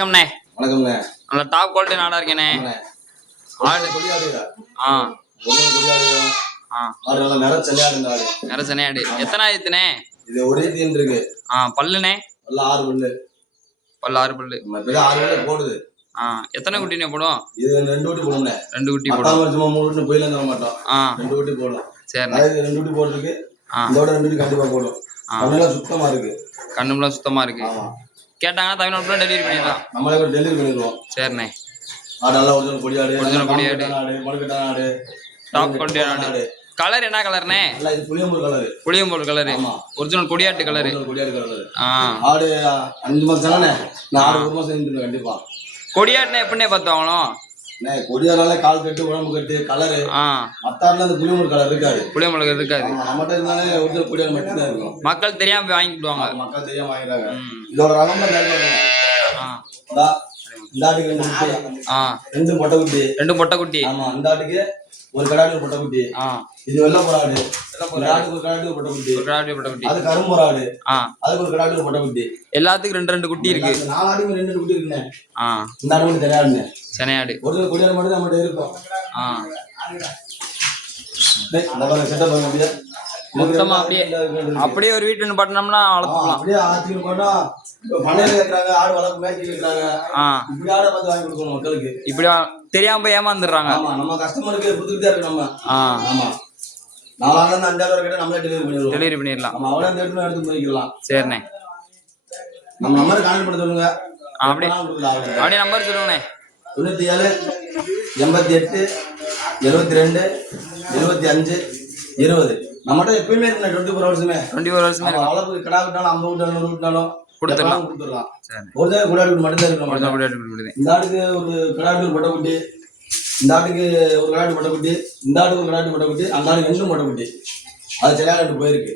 வணக்கம்ண்ணே. வணக்கம்ண்ணே. நல்ல top quality நாடா இருக்கேண்ணே. ஆடு ஆ ஆடு நல்லா நிற சென்னையாடு. நிற சென்னையாடு எத்தனை ஆயிடுத்துண்ணே? இது ஒரே தீன் இருக்கு. பல்லுண்ணே? பல்லு 6 பல்லு. பல்லு 6 பல்லு. 6 பல்லு போடுது. எத்தனை குட்டினே போடும்? இது 2 குட்டி போடும்ண்ணே. 2 குட்டி போடும். சும்மா 3 குட்டி போயில தர மாட்டோம். 2 குட்டி போடும். சரிண்ணே. 2 குட்டி போட்டுருக்கு. இதோட 2 குட்டி கண்டிப்பா போடும். கண்ணுலாம் சுத்தமா இருக்கு. கண்ணுலாம் சுத்தமா இருக்கு. கேட்டாங்கன்னா தமிழ்நாட்டுல டெலிவரி பண்ணிடலாம். நம்மளே கூட டெலிவரி பண்ணிடுவோம். சரிண்ணே. ஆடு நல்லா ஒரிஜினல் கொடியாடு. ஒரிஜினல் கொடியாடு. மடுக்கட்டான ஆடு. டாப் குவாலிட்டி ஆடு. கலர் என்ன கலர்னே? இல்ல இது Puliyampur colour. Puliyampur colour. Original கொடியாட்டு கலர். கொடியாட்டு கலர். ஆடு 5 மாசம் தானே. நான் ஆடு 1 மாசம் இருந்துருவேன் கண்டிப்பா. கொடியாட்டுனா எப்படினே பார்த்தாங்களோ? கொடியாடால கால் கட்டு உடம்பு கட்டு கலரு. மத்தாடுல அந்த புளியம்பூர் கலர் இருக்காது. புளியம்பூர் இருக்காது. நம்மகிட்ட இருந்தாலே ஒரிஜினல் கொடியாடு மட்டும் தான் இருக்கும். மக்கள் தெரியாம போய் வாங்கிடுவாங்க. மக்கள் தெரியாம வாங்கிடுறாங்க. இதோட ரகம்ல இந்த ஆட்டுக்கு 2 குட்டி. 2 பொட்டை குட்டி. 2 பொட்டை குட்டி. ஆமா இந்த ஆட்டுக்கு ஒரு கடாடி பொட்டை குட்டி. இது வெள்ளை பொறாடு. ஒரு ஆட்டுக்கு ஒரு கடாடி பொட்டை குட்டி. ஒரு கடாடி பொட்டை குட்டி. அது கரும்பொறாடு. அதுக்கு ஒரு கடாடி பொட்டை குட்டி. எல்லாத்துக்கும் 2 குட்டி இருக்கு. 4 ஆட்டுக்கு 2 குட்டி இருக்குண்ணே. இந்த ஆடு மட்டும் தெரியாதுண்ணே. சென்னையாடு. ஒரு கொடியாடு மட்டும் நம்மகிட்ட இருக்கும். செட்டப் பண்ண மொத்தமா அப்படியே ஒரு வீட்டு பட்டணம்னா வளர்த்துக்கலாம். அப்படியே ஆத்திக்கு போனா பண்ணையில கேட்கறாங்க, ஆடு வளர்ப்பு மேய்ச்சி கேட்கறாங்க. இப்படி ஆடை பார்த்து வாங்கி கொடுக்கணும் மக்களுக்கு. இப்படி தெரியாம போய் ஏமாந்துடுறாங்க. ஆமா நம்ம கஸ்டமருக்கு புதுக்கிட்டே இருக்கு நம்ம. ஆமா 4 ஆடுல இருந்து 5 ஆடு கிட்ட நம்மளே டெலிவரி பண்ணிடலாம். நம்ம அவ்வளோ எடுத்து போய்க்கலாம். சரிண்ணே. நம்ம நம்பர் கான்டாக்ட் பண்ண சொல்லுங்க. அப்படியே நம்பர் சொல்லுங்கண்ணே. 97 88 72 75 20. நம்மகிட்ட எப்பயுமே இருக்கு 24 வருஷமே. 24 வருஷமே அளவுக்கு கடா விட்டாலும் 50 விட்டாலும் 100 விட்டாலும் கொடுத்துடலாம். ஒரு தான் குடாடி மட்டும் தான் இருக்கு. இந்த ஆட்டுக்கு ஒரு கடாடி ஒரு பொட்டை குட்டி. இந்த ஆட்டுக்கு ஒரு கடாடி பொட்டை குட்டி. இந்த ஆட்டுக்கு ஒரு கடாடி பொட்டை குட்டி. அந்த ஆட்டுக்கு 2 பொட்டை குட்டி. அது சென்னையாடு போயிருக்கு.